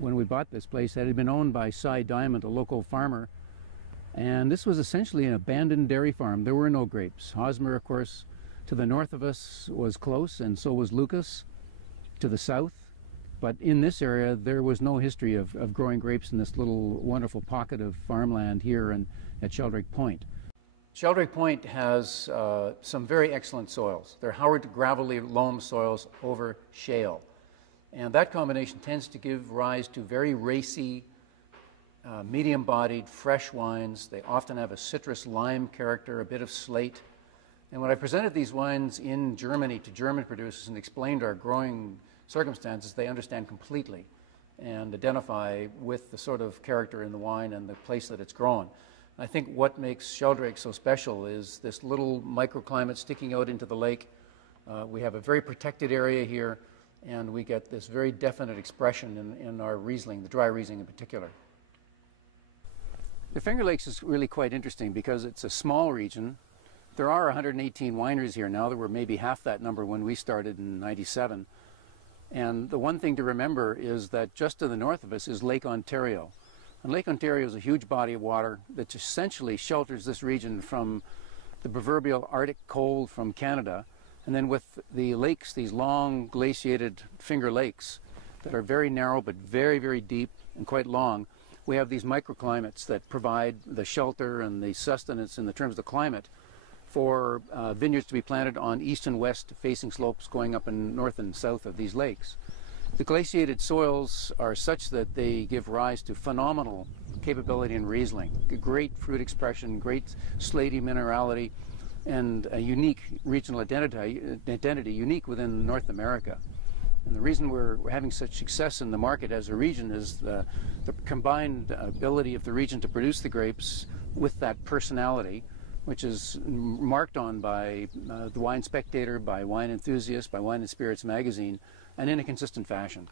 when we bought this place that had been owned by Cy Diamond, a local farmer. And this was essentially an abandoned dairy farm. There were no grapes. Hosmer, of course, to the north of us was close, and so was Lucas to the south. But in this area, there was no history of growing grapes in this little wonderful pocket of farmland here at Sheldrake Point. Sheldrake Point has some very excellent soils. They're Howard gravelly loam soils over shale. And that combination tends to give rise to very racy, medium-bodied, fresh wines. They often have a citrus lime character, a bit of slate. And when I presented these wines in Germany to German producers and explained our growing circumstances, they understand completely and identify with the sort of character in the wine and the place that it's grown. I think what makes Sheldrake so special is this little microclimate sticking out into the lake. We have a very protected area here, and we get this very definite expression in our Riesling, the dry Riesling in particular. The Finger Lakes is really quite interesting because it's a small region. There are 118 wineries here now. There were maybe half that number when we started in '97. And the one thing to remember is that just to the north of us is Lake Ontario. And Lake Ontario is a huge body of water that essentially shelters this region from the proverbial Arctic cold from Canada. And then with the lakes, these long glaciated Finger Lakes that are very narrow but very, very deep and quite long, we have these microclimates that provide the shelter and the sustenance in the terms of the climate for vineyards to be planted on east and west facing slopes going up and north and south of these lakes. The glaciated soils are such that they give rise to phenomenal capability in Riesling, great fruit expression, great slaty minerality, and a unique regional identity unique within North America. And the reason we're having such success in the market as a region is the combined ability of the region to produce the grapes with that personality, which is marked on by the Wine Spectator, by Wine Enthusiast, by Wine and Spirits magazine, and in a consistent fashion.